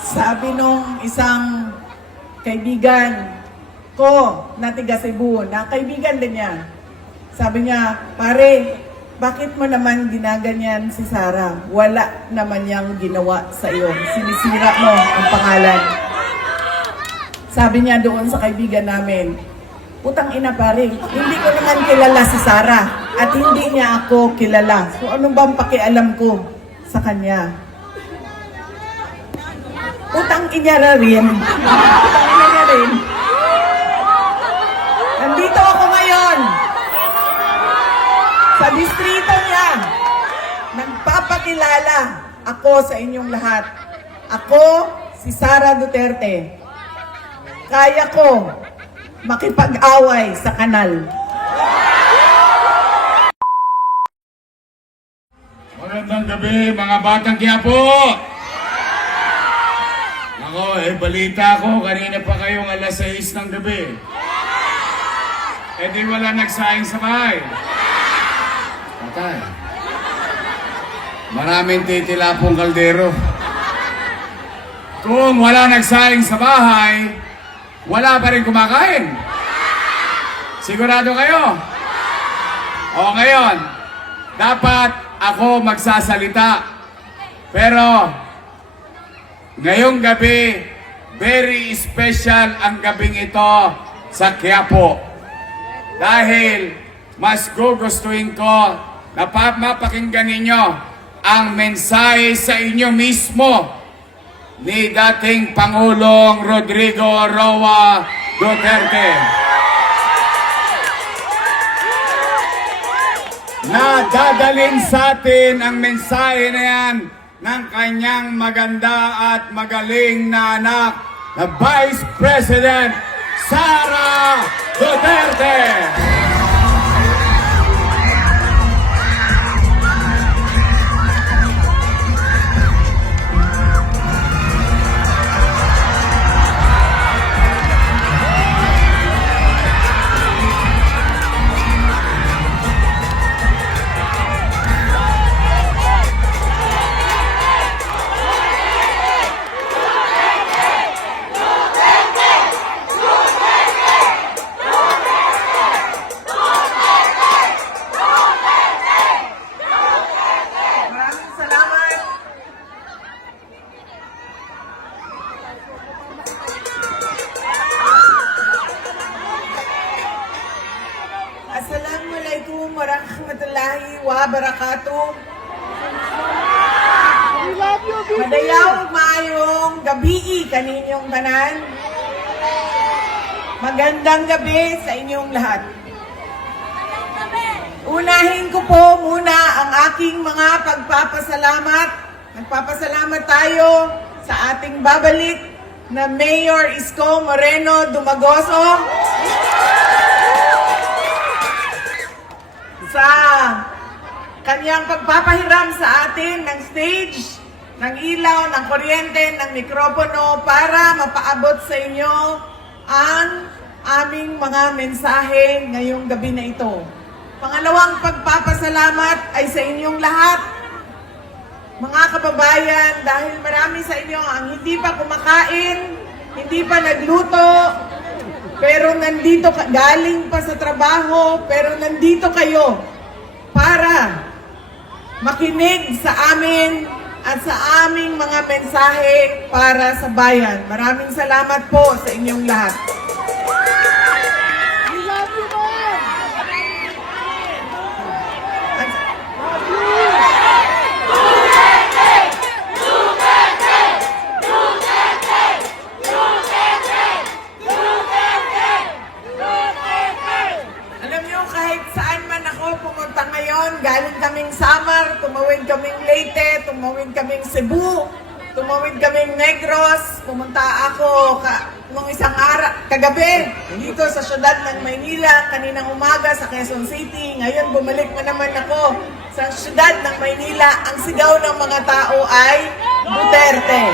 Sabi nung isang kaibigan ko na tiga Cebu, na kaibigan din niya, sabi niya, pare, bakit mo naman ginaganyan si Sara? Wala naman niyang ginawa sa iyo. Sinisira mo ang pangalan. Sabi niya doon sa kaibigan namin, putang ina pare, hindi ko naman kilala si Sara at hindi niya ako kilala. So ano bang pakialam ko sa kanya? Putang ina na rin. Putang ina na rin. Nandito ako ngayon sa distrito niya. Nagpapakilala ako sa inyong lahat. Ako si Sara Duterte. Kaya ko makipag-away sa kanal. Magandang gabi, mga batang Quiapo! Ako, balita ko, kanina pa kayong alas 6 ng gabi. Di wala nagsaing sa bahay. Patay. Maraming titilapong kaldero. Kung wala nagsaing sa bahay, wala pa rin kumakain. Sigurado kayo? O ngayon, dapat ako magsasalita. Pero, ngayong gabi, very special ang gabing ito sa Quiapo. Dahil mas gugustuhin ko na mapakinggan ninyo ang mensahe sa inyo mismo ni dating Pangulong Rodrigo Roa Duterte. Na dadalhin sa atin ang mensahe na yan ng kanyang maganda at magaling na anak na Vice President Sara Duterte. Assalamualaikum warahmatullahi wabarakatuh. Madayaw mayong gabi kaninyong tanan. Magandang gabi sa inyong lahat. Unahin ko po muna ang aking mga pagpapasalamat. Nagpapasalamat tayo sa ating babalik na Mayor Isko Moreno Dumagoso sa kanyang pagpapahiram sa atin ng stage, ng ilaw, ng kuryente, ng mikropono para mapaabot sa inyo ang aming mga mensahe ngayong gabi na ito. Pangalawang pagpapasalamat ay sa inyong lahat, mga kababayan, dahil marami sa inyo ang hindi pa kumakain, hindi pa nagluto, pero nandito, galing pa sa trabaho, pero nandito kayo para makinig sa amin at sa aming mga mensahe para sa bayan. Maraming salamat po sa inyong lahat. We love you, Mom! Pumunta ngayon, galing kaming Samar, tumawid kaming Leyte, tumawid kaming Cebu, tumawid kaming Negros, pumunta ako nung isang kagabi dito sa syudad ng Maynila, kaninang umaga sa Quezon City. Ngayon bumalik na naman ako sa syudad ng Maynila. Ang sigaw ng mga tao ay Duterte.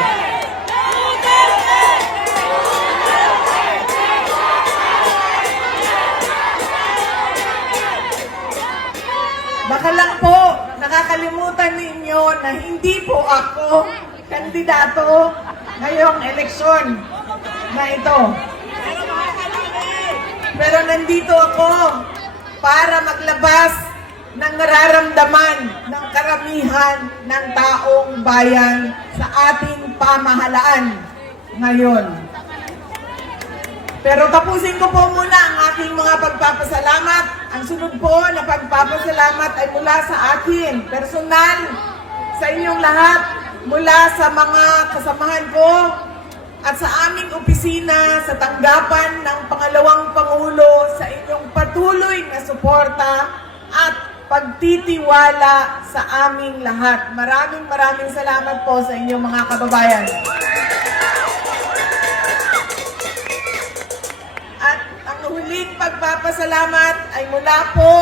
Baka lang po, nakakalimutan ninyo na hindi po ako kandidato ngayong ngayong eleksyon na ito. Pero nandito ako para maglabas ng nararamdaman ng karamihan ng taong bayan sa ating pamahalaan ngayon. Pero tapusin ko po muna ang aking mga pagpapasalamat. Ang sunod po na pagpapasalamat ay mula sa akin, personal, sa inyong lahat, mula sa mga kasamahan ko at sa aming opisina sa tanggapan ng pangalawang Pangulo sa inyong patuloy na suporta at pagtitiwala sa aming lahat. Maraming salamat po sa inyong mga kababayan. At ang huling pagpapasalamat ay mula po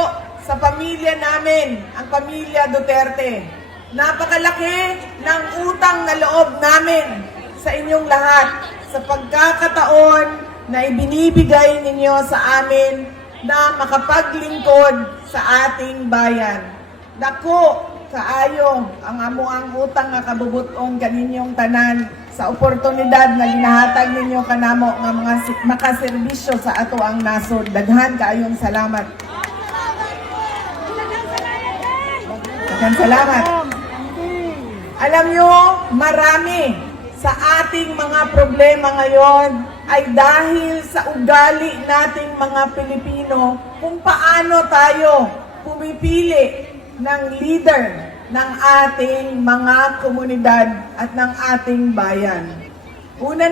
sa pamilya namin, ang pamilya Duterte. Napakalaki ng utang na loob namin sa inyong lahat sa pagkakataon na ibinibigay ninyo sa amin na makapaglingkod sa ating bayan. Dako, kaayo, ang amuang utang nga kabubutong kaninyong tanan sa oportunidad na ginahatag ninyo kanamo nga mga makaserbisyo sa ato ang nasod. Daghan kaayong salamat. Daghan salamat. Alam nyo, marami sa ating mga problema ngayon ay dahil sa ugali nating mga Pilipino kung paano tayo pumipili ng leader ng ating mga komunidad at ng ating bayan. Una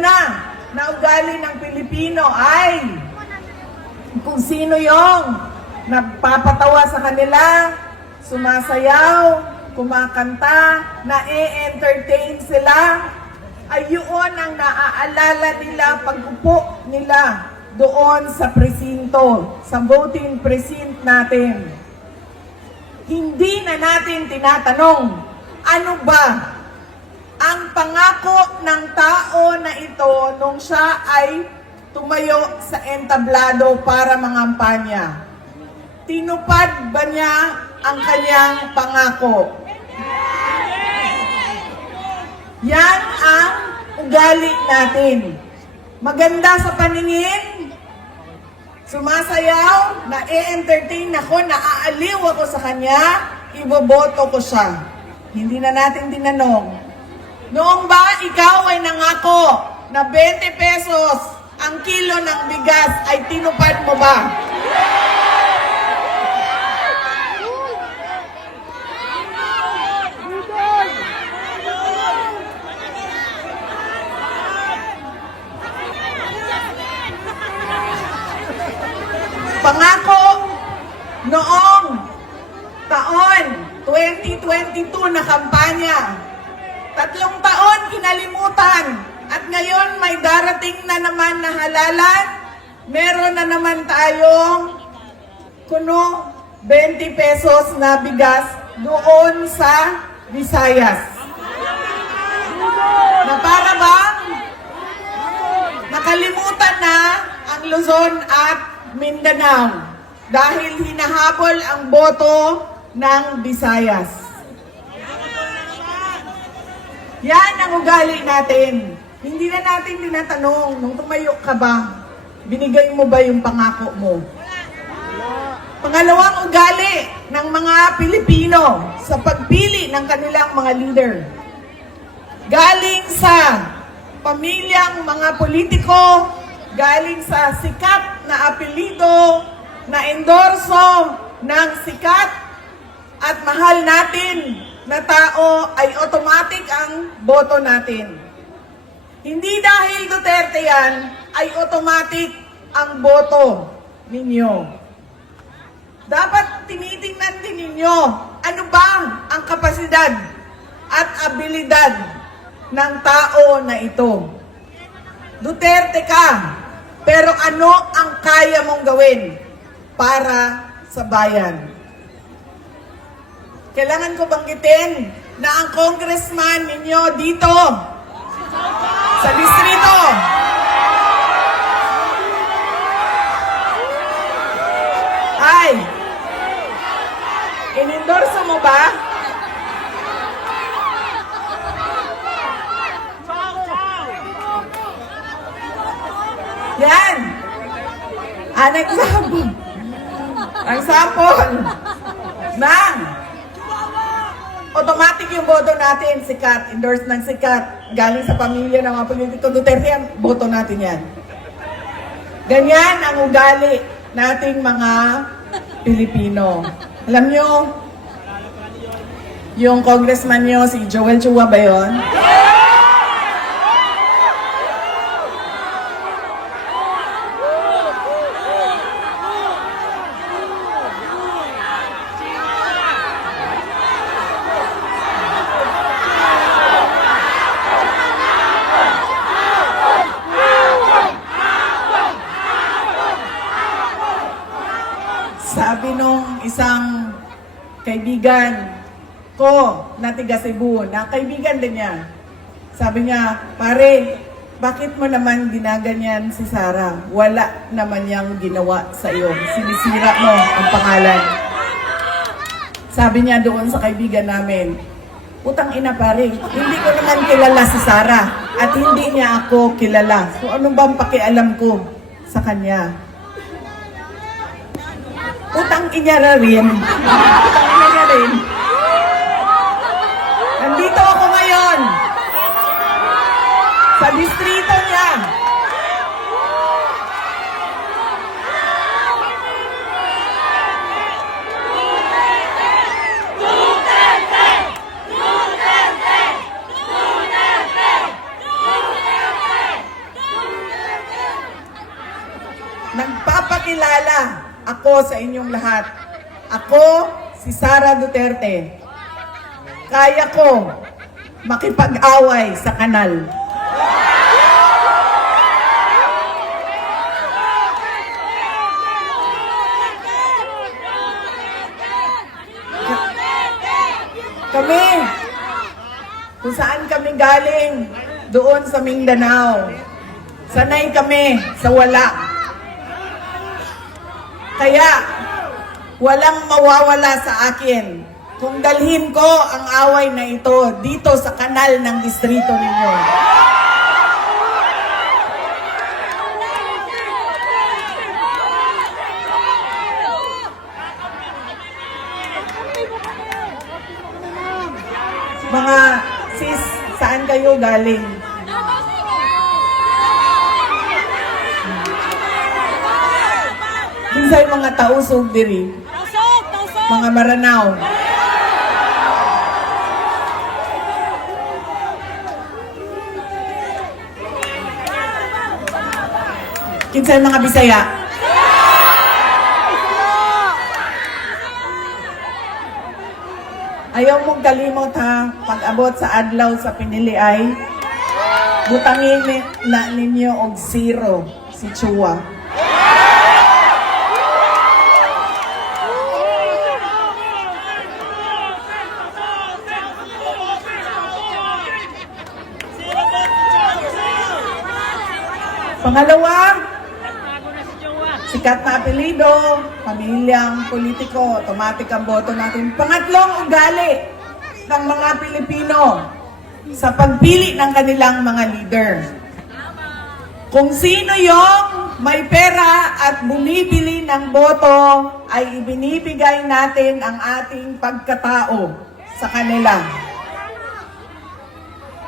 na ugali ng Pilipino ay kung sino yung nagpapatawa sa kanila, sumasayaw, kumakanta, na-entertain sila, ay yun ang naaalala nila pag-upo nila doon sa presinto, sa voting precinct natin. Hindi na natin tinatanong, ano ba ang pangako ng tao na ito nung siya ay tumayo sa entablado para mangampanya? Tinupad ba niya ang kanyang pangako? Yan ang ugali natin. Maganda sa paningin, sumasayaw, na-entertain ako, naaaliw ako sa kanya, iboboto ko siya. Hindi na natin tinanong. Noong ba ikaw ay nangako na 20 pesos ang kilo ng bigas ay tinupad mo ba? Pangako noong taon 2022 na kampanya, 3 taon kinalimutan at ngayon may darating na naman na halalan. Meron na naman tayong 20 pesos na bigas doon sa Visayas. Na para bang nakalimutan na ang Luzon at Mindanao dahil hinahabol ang boto ng Visayas. Yan ang ugali natin. Hindi na natin tinatanong, nung tumayo ka ba, binigay mo ba yung pangako mo? Pangalawang ugali ng mga Pilipino sa pagpili ng kanilang mga leader. Galing sa pamilyang mga politiko, galing sa sikat na apelido, na endorso ng sikat at mahal natin na tao ay automatic ang boto natin. Hindi dahil Duterte yan, ay automatic ang boto ninyo. Dapat tinitingnan din ninyo ano ba ang kapasidad at abilidad ng tao na ito. Duterte ka, pero ano ang kaya mong gawin para sa bayan? Kailangan ko banggitin na ang congressman ninyo dito sa distrito ay inendorso mo ba? Yan. An example. Ang sample ng automatic yung boto natin, sikat, endorse ng sikat, galing sa pamilya ng mga politiko Duterte, yan, boto natin yan. Ganyan ang ugali nating mga Pilipino. Alam nyo, yung congressman nyo, si Joel Chua ba yun? Sabi nung isang kaibigan ko na tiga Cebu, na kaibigan din niya. Sabi niya, pare, bakit mo naman ginaganyan si Sara? Wala naman niyang ginawa sa iyo. Sinisira mo ang pangalan. Sabi niya doon sa kaibigan namin, putang ina pare, hindi ko naman kilala si Sara at hindi niya ako kilala. So ano ba ang pakialam ko sa kanya? Utang inyara rin. Utang inyara rin. Nandito ako ngayon. Sa distrito niya. Nagpapakilala ako sa inyong lahat. Ako, si Sara Duterte. Kaya ko makipag-away sa kanal. Kami, kung saan kami galing, doon sa Mindanao. Sanay kami sa wala. Kaya, walang mawawala sa akin kung dalhin ko ang away na ito dito sa kanal ng distrito ninyo. Mga sis, saan kayo galing? Kinsay mga tausog diri? Mga Maranao. Kinsay mga Bisaya? Ayaw mong kalimot ha, pag-abot sa adlaw sa pinili ay butangin na ninyo og 0 si Chua. Pangalawa, sikat na apelido, pamilyang politiko, automatic ang boto natin. Pangatlong, ugali ng mga Pilipino sa pagpili ng kanilang mga leader. Kung sino yung may pera at bumibili ng boto, ay ibinibigay natin ang ating pagkatao sa kanila.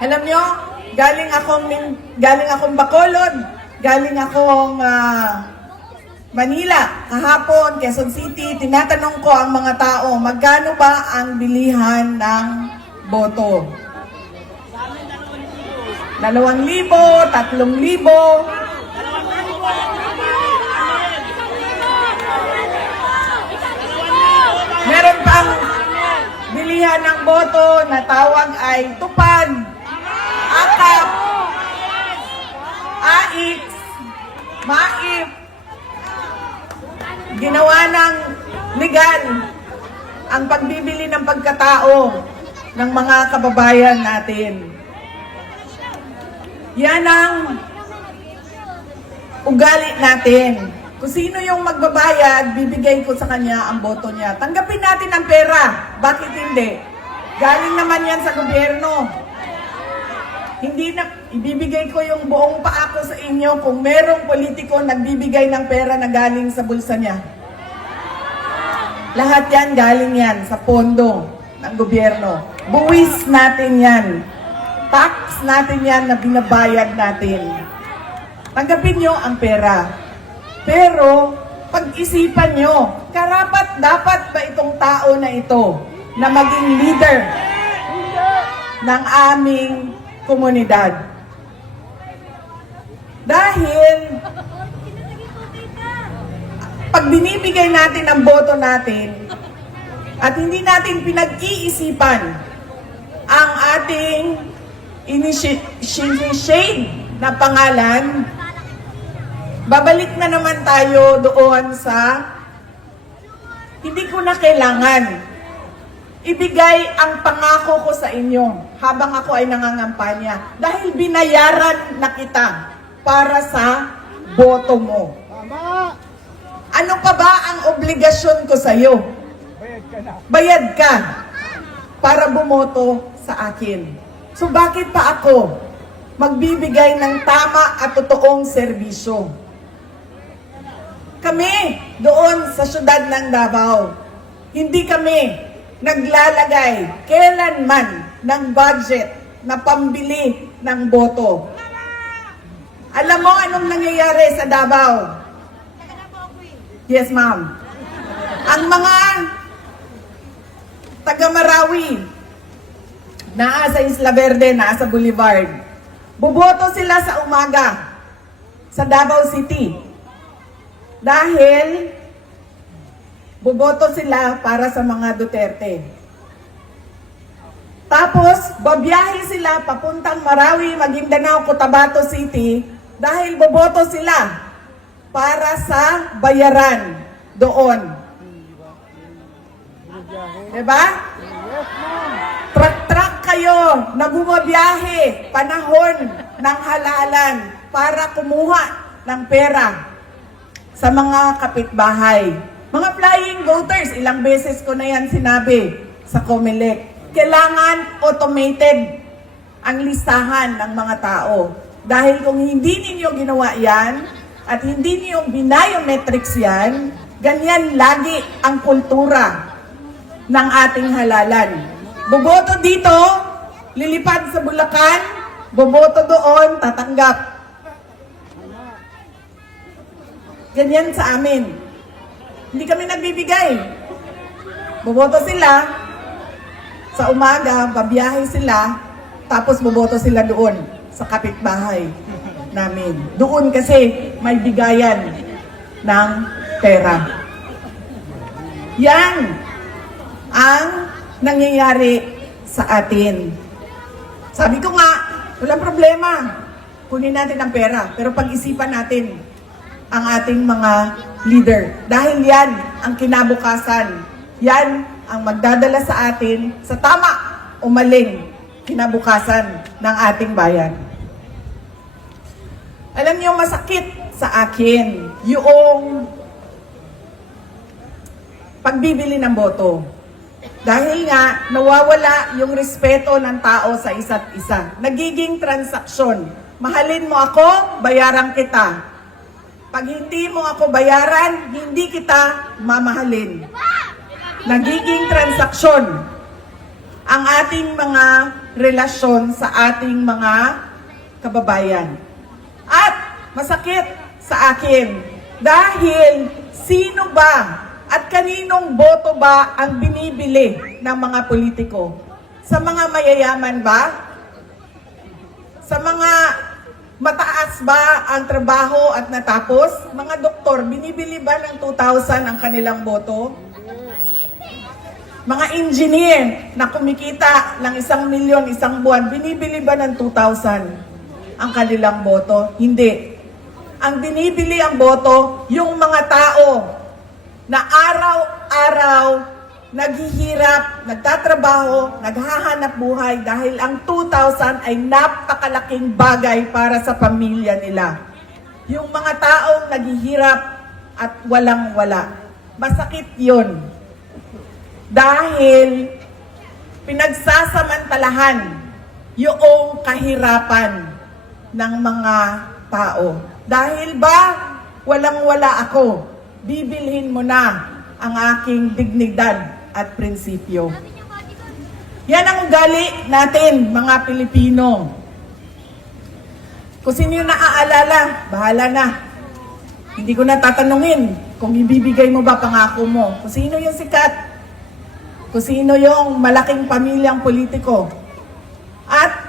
Alam nyo, galing akong Bacolod, galing akong Manila, kahapon, Quezon City, tinatanong ko ang mga tao, magkano ba ang bilihan ng boto? 2,000, 3,000. Meron pang bilihan ng boto na tawag ay tupad, akap, AIX, MAIP, ginawa ng legal ang pagbibili ng pagkatao ng mga kababayan natin. Yan ang ugali natin. Kung sino yung magbabayad, bibigay ko sa kanya ang boto niya. Tanggapin natin ang pera. Bakit hindi? Galing naman yan sa gobyerno. hindi na, ibibigay ko yung buong paa ko sa inyo kung merong politiko nagbibigay ng pera na galing sa bulsa niya. Lahat yan galing yan sa pondo ng gobyerno. Buwis natin yan. Tax natin yan na binabayad natin. Tanggapin nyo ang pera. Pero, pag-isipan nyo, karapat dapat ba itong tao na ito na maging leader ng aming komunidad? Dahil pag binibigay natin ang boto natin at hindi natin pinag-iisipan ang ating initiate na pangalan, babalik na naman tayo doon sa hindi ko na kailangan ibigay ang pangako ko sa inyo habang ako ay nangangampanya dahil binayaran na kita para sa boto mo. Ano pa ba ang obligasyon ko sa iyo? Bayad ka para bumoto sa akin. So bakit pa ako magbibigay ng tama at totoong serbisyo? Kami doon sa syudad ng Davao, hindi kami naglalagay kailanman ng budget na pambili ng boto. Alam mo anong nangyayari sa Davao? Yes, ma'am. Ang mga taga-Marawi, naa sa Isla Verde, naa sa Boulevard, boboto sila sa umaga sa Davao City. Dahil boboto sila para sa mga Duterte. Tapos, babiyahe sila papuntang Marawi, Maguindanao, Cotabato City dahil boboto sila para sa bayaran doon. Diba? Truck-truck kayo na bumabiyahe panahon ng halalan para kumuha ng pera sa mga kapitbahay. Mga flying voters, ilang beses ko na yan sinabi sa COMELEC. Kailangan automated ang listahan ng mga tao. Dahil kung hindi ninyo ginawa yan, at hindi ninyo biometrics yan, ganyan lagi ang kultura ng ating halalan. Boboto dito, lilipad sa Bulacan, boboto doon, tatanggap. Ganyan sa amin. Hindi kami nagbibigay. Boboto sila, sa umaga, babiyahe sila, tapos boboto sila doon, sa kapitbahay namin. Doon kasi may bigayan ng pera. Yan ang nangyayari sa atin. Sabi ko nga, walang problema. Kunin natin ang pera, pero pag-isipan natin ang ating mga leader. Dahil yan ang kinabukasan. Yan ang magdadala sa atin sa tama o maling kinabukasan ng ating bayan. Alam niyo, masakit sa akin yung pagbibili ng boto. Dahil nga, nawawala yung respeto ng tao sa isa't isa. Nagiging transaksyon. Mahalin mo ako, bayaran kita. Pag hindi mo ako bayaran, hindi kita mamahalin. Nagiging transaksyon ang ating mga relasyon sa ating mga kababayan. At masakit sa akin dahil sino ba at kaninong boto ba ang binibili ng mga politiko? Sa mga mayayaman ba? Sa mga mataas ba ang trabaho at natapos? Mga doktor, binibili ba ng 2,000 ang kanilang boto? Mga engineer na kumikita ng 1 milyon isang buwan, binibili ba ng 2,000 ang kanilang boto? Hindi. Ang binibili ang boto, yung mga tao na araw-araw naghihirap, nagtatrabaho, naghahanap buhay dahil ang 2,000 ay napakalaking bagay para sa pamilya nila. Yung mga taong naghihirap at walang-wala. Masakit yun. Dahil pinagsasamantalahan yung kahirapan ng mga tao. Dahil ba walang-wala ako, bibilhin mo na ang aking dignidad at prinsipyo. Yan ang ugali natin, mga Pilipino. Kung sino yung naaalala, bahala na. Hindi ko na tatanungin kung ibibigay mo ba pangako mo. Kung sino yung sikat, kung sino yung malaking pamilyang politiko. At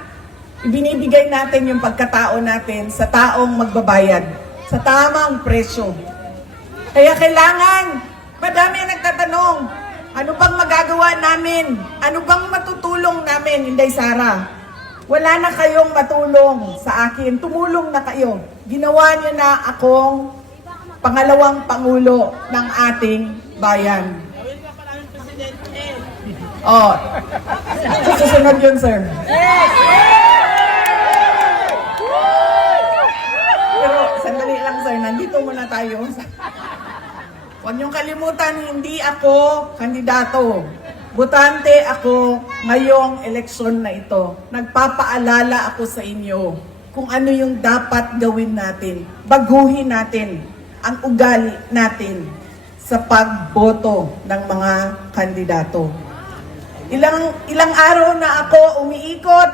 ibinibigay natin yung pagkatao natin sa taong magbabayad, sa tamang presyo. Kaya kailangan, madami ang nagtatanong, ano bang magagawa namin? Ano bang matutulong namin, Inday Sara? Wala na kayong matulong sa akin. Tumulong na kayo. Ginawa niyo na akong pangalawang pangulo ng ating bayan. Oh. Susunod yun, sir. Pero sandali lang, sir. Nandito muna tayo. Huwag niyong kalimutan, hindi ako kandidato. Botante ako ngayong eleksyon na ito. Nagpapaalala ako sa inyo kung ano yung dapat gawin natin. Baguhin natin ang ugali natin sa pagboto ng mga kandidato. Ilang araw na ako umiikot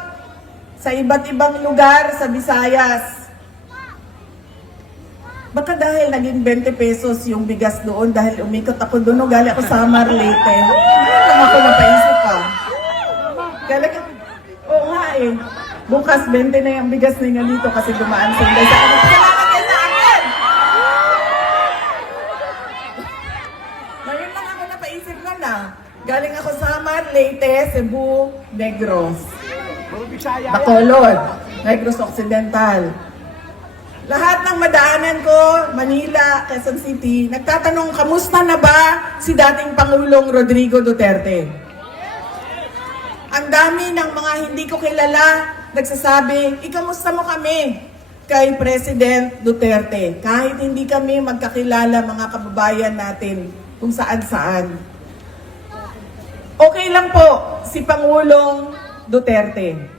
sa iba't ibang lugar sa Visayas. Baka dahil naging 20 pesos yung bigas doon dahil umikot ako doon o gali ako sa Marlete. Lang ako napaisip pa. Oo nga eh. Bukas 20 na yung bigas na nga dito kasi dumaan sa Inday sa akin. Salamat kayo sa akin! Ngayon lang ako napaisip na. Galing ako sa Marlete, Cebu, Negros. Bacolod, Negros Occidental. Lahat ng madaanan ko, Manila, Quezon City, nagtatanong, kamusta na ba si dating Pangulong Rodrigo Duterte? Ang dami ng mga hindi ko kilala, nagsasabi, ikamusta mo kami kay President Duterte? Kahit hindi kami magkakilala mga kababayan natin kung saan-saan. Okay lang po si Pangulong Duterte.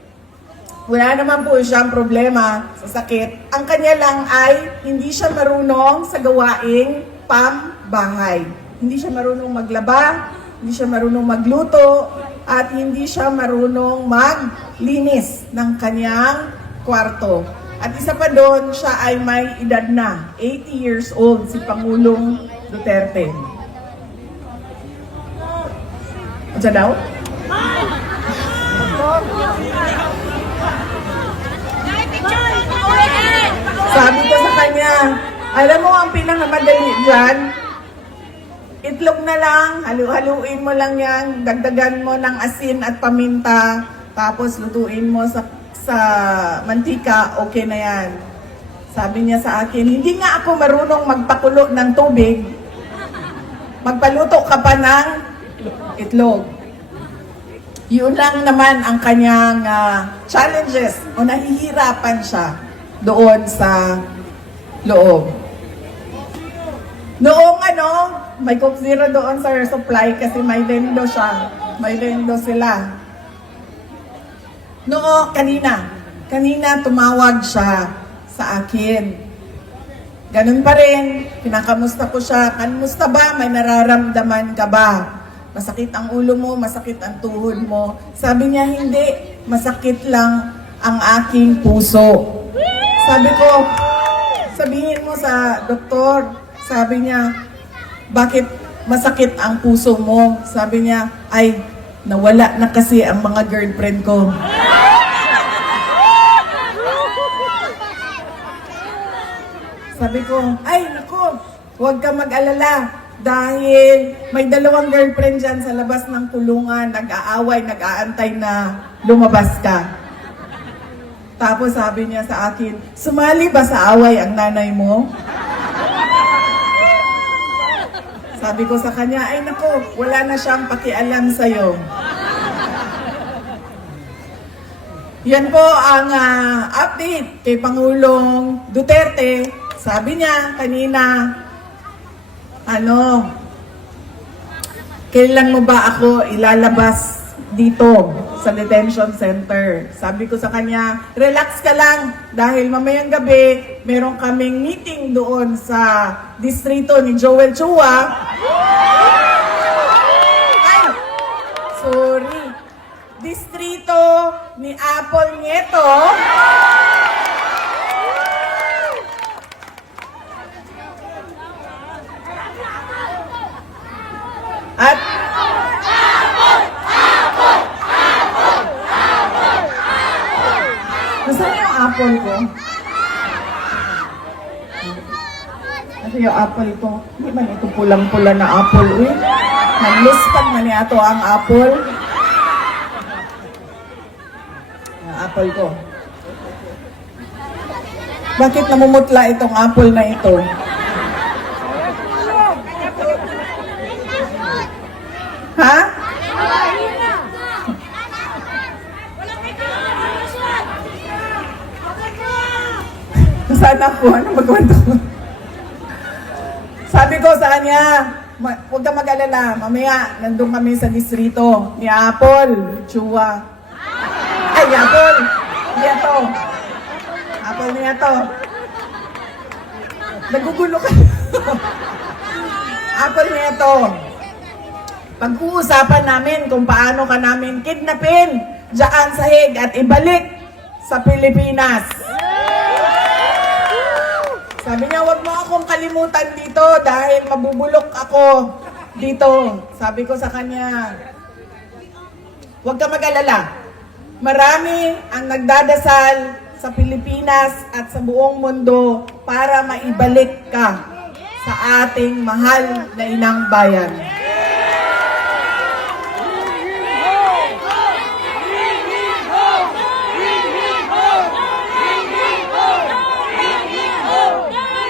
Wala naman po siyang problema sa sakit. Ang kanya lang ay hindi siya marunong sa gawaing pambahay. Hindi siya marunong maglaba, hindi siya marunong magluto, at hindi siya marunong maglinis ng kanyang kwarto. At isa pa doon, siya ay may edad na, 80 years old, si Pangulong Duterte. Ano siya daw? Sabi ko sa kanya, alam mo ang pinakamadali dyan, itlog na lang, halu-haluin mo lang yan, dagdagan mo ng asin at paminta, tapos lutuin mo sa mantika, okay na yan. Sabi niya sa akin, hindi nga ako marunong magpakulo ng tubig, magpaluto ka pa ng itlog. Yun lang naman ang kanyang challenges o nahihirapan siya doon sa loob. Noong may Coke Zero doon sa supply kasi may vendo siya. May vendo sila. Kanina tumawag siya sa akin. Ganun pa rin, pinakamusta ko siya. Kamusta ba? May nararamdaman ka ba? Masakit ang ulo mo, masakit ang tuhod mo. Sabi niya, hindi. Masakit lang ang aking puso. Sabi ko, sabihin mo sa doktor. Sabi niya, bakit masakit ang puso mo? Sabi niya, ay, nawala na kasi ang mga girlfriend ko. Sabi ko, ay, naku, huwag ka mag-alala. Dahil may 2 girlfriend dyan sa labas ng kulungan, nag-aaway, nag-aantay na lumabas ka. Tapos sabi niya sa akin, sumali ba sa away ang nanay mo? Sabi ko sa kanya, ay naku, wala na siyang pakialam sa'yo. Yan po ang update kay Pangulong Duterte. Sabi niya kanina, kailan mo ba ako ilalabas dito? sa detention center. Sabi ko sa kanya, relax ka lang dahil mamayang gabi, meron kaming meeting doon sa distrito ni Joel Chua. Ay, sorry. Distrito ni Apple Nieto. At nasaan yung apple ko? Ano yung apple ko? Hindi man ito pulang-pula na apple. Uy, nagluspag na niya ito ang apple. Yung apple ko. Bakit namumutla itong apple na ito? Ha? Saan ako? Ano magkwento ko? Sabi ko sa kanya, huwag ka mag-alala. Mamaya, nandun kami sa distrito ni Apple, Chua. Ay, Apple! Niya to. Apple niya to. Nagugulo ka. Apple niya to. Pag-uusapan namin kung paano ka namin kidnapin dyan sa Hague at ibalik sa Pilipinas. Sabi niya, wag mo akong kalimutan dito dahil mabubulok ako dito. Sabi ko sa kanya, wag ka mag-alala. Marami ang nagdadasal sa Pilipinas at sa buong mundo para maibalik ka sa ating mahal na inang bayan.